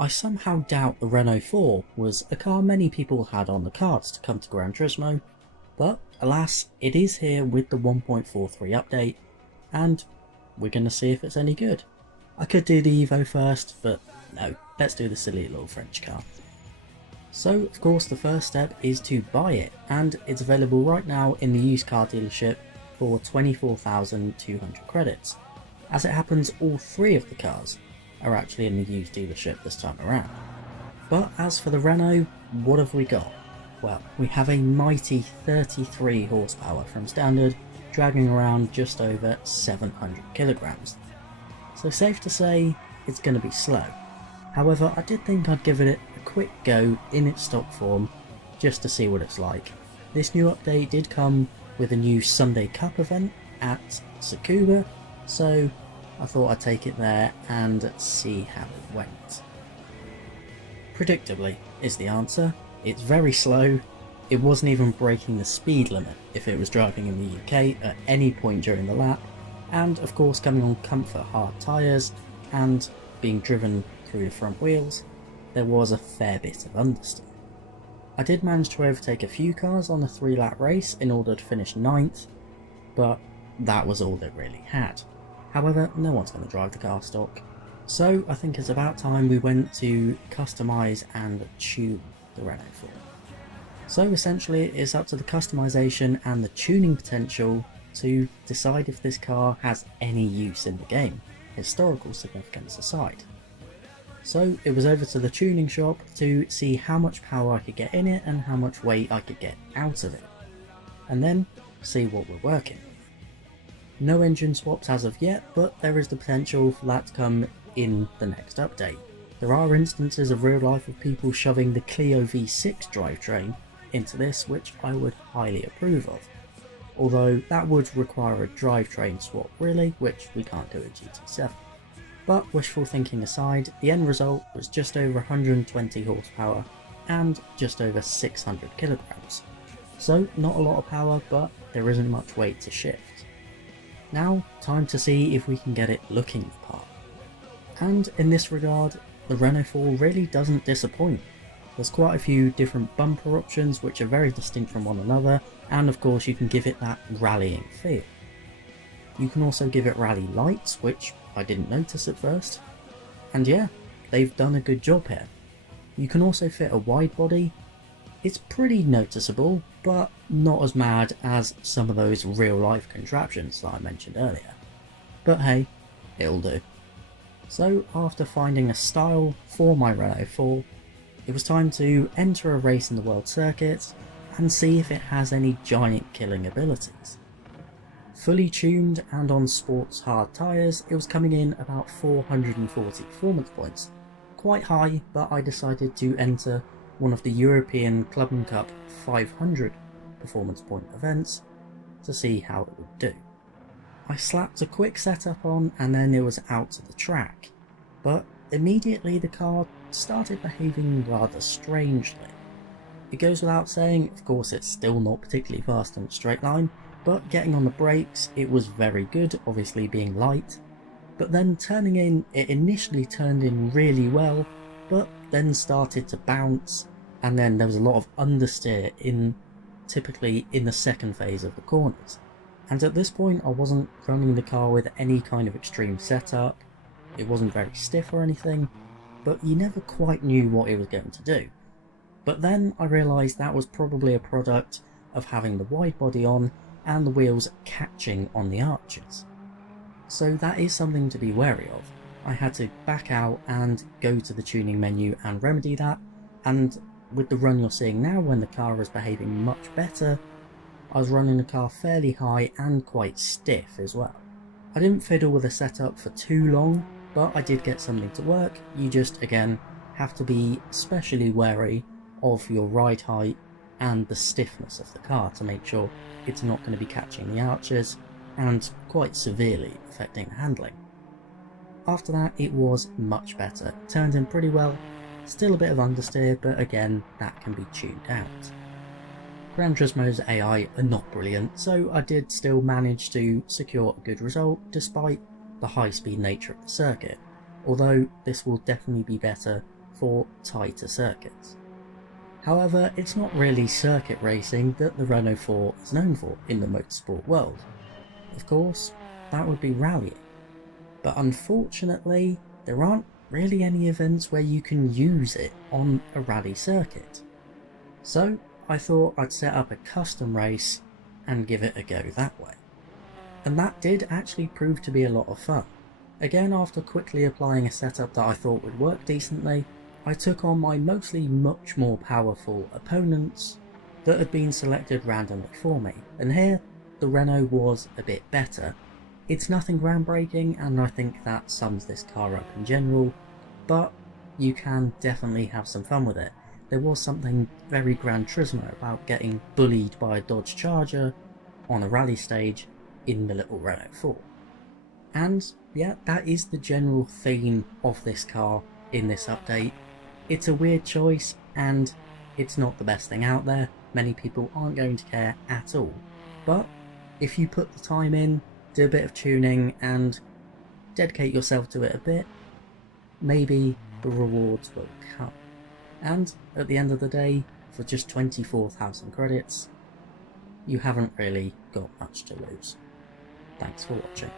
I somehow doubt the Renault 4 was a car many people had on the cards to come to Gran Turismo, but alas, it is here with the 1.43 update, and we're going to see if it's any good. I could do the Evo first, but no, let's do the silly little French car. So of course the first step is to buy it, and it's available right now in the used car dealership for 24,200 credits. As it happens, all three of the cars are actually in the used dealership this time around. But as for the Renault, what have we got? Well, we have a mighty 33 horsepower from standard, dragging around just over 700 kilograms. So safe to say, it's going to be slow. However, I did think I'd give it a quick go in its stock form, just to see what it's like. This new update did come with a new Sunday Cup event at Tsukuba, so I thought I'd take it there and see how it went. Predictably is the answer. It's very slow. It wasn't even breaking the speed limit if it was driving in the UK at any point during the lap, and of course coming on comfort hard tyres and being driven through the front wheels, there was a fair bit of understeer. I did manage to overtake a few cars on a 3-lap race in order to finish 9th, but that was all it really had. However, no one's going to drive the car stock, so I think it's about time we went to customise and tune the Renault 4. So essentially it's up to the customisation and the tuning potential to decide if this car has any use in the game, historical significance aside. So it was over to the tuning shop to see how much power I could get in it and how much weight I could get out of it, and then see what we're working with. No engine swaps as of yet, but there is the potential for that to come in the next update. There are instances of real life of people shoving the Clio V6 drivetrain into this, which I would highly approve of. Although that would require a drivetrain swap really, which we can't do in GT7. But wishful thinking aside, the end result was just over 120 horsepower and just over 600 kilograms. So not a lot of power, but there isn't much weight to shift. Now, time to see if we can get it looking the part. And in this regard, the Renault 4 really doesn't disappoint. There's quite a few different bumper options which are very distinct from one another, and of course you can give it that rallying feel. You can also give it rally lights, which I didn't notice at first. And yeah, they've done a good job here. You can also fit a wide body. It's pretty noticeable, but not as mad as some of those real life contraptions that I mentioned earlier. But hey, it'll do. So after finding a style for my Renault 4, it was time to enter a race in the world circuit and see if it has any giant killing abilities. Fully tuned and on sports hard tyres, it was coming in about 440 performance points. Quite high, but I decided to enter one of the European Club and Cup 500 performance point events to see how it would do. I slapped a quick setup on and then it was out to the track, but immediately the car started behaving rather strangely. It goes without saying, of course it's still not particularly fast in a straight line, but getting on the brakes it was very good, obviously being light, but then turning in, it initially turned in really well, but then started to bounce, and then there was a lot of understeer typically in the second phase of the corners. And at this point I wasn't running the car with any kind of extreme setup, it wasn't very stiff or anything, but you never quite knew what it was going to do. But then I realised that was probably a product of having the wide body on and the wheels catching on the arches. So that is something to be wary of. I had to back out and go to the tuning menu and remedy that, and with the run you're seeing now when the car is behaving much better, I was running the car fairly high and quite stiff as well. I didn't fiddle with the setup for too long, but I did get something to work. You just, again, have to be especially wary of your ride height and the stiffness of the car to make sure it's not going to be catching the arches and quite severely affecting the handling. After that it was much better, it turned in pretty well, still a bit of understeer, but again that can be tuned out. Gran Turismo's AI are not brilliant, so I did still manage to secure a good result despite the high speed nature of the circuit, although this will definitely be better for tighter circuits. However, it's not really circuit racing that the Renault 4 is known for in the motorsport world. Of course, that would be rallying. But unfortunately, there aren't really any events where you can use it on a rally circuit. So I thought I'd set up a custom race and give it a go that way. And that did actually prove to be a lot of fun. Again, after quickly applying a setup that I thought would work decently, I took on my mostly much more powerful opponents that had been selected randomly for me, and here the Renault was a bit better. It's nothing groundbreaking, and I think that sums this car up in general, but you can definitely have some fun with it. There was something very Gran Turismo about getting bullied by a Dodge Charger on a rally stage in the little Renault 4. And yeah, that is the general theme of this car in this update. It's a weird choice, and it's not the best thing out there. Many people aren't going to care at all, but if you put the time in, do a bit of tuning and dedicate yourself to it a bit, maybe the rewards will come. And at the end of the day, for just 24,000 credits, you haven't really got much to lose. Thanks for watching.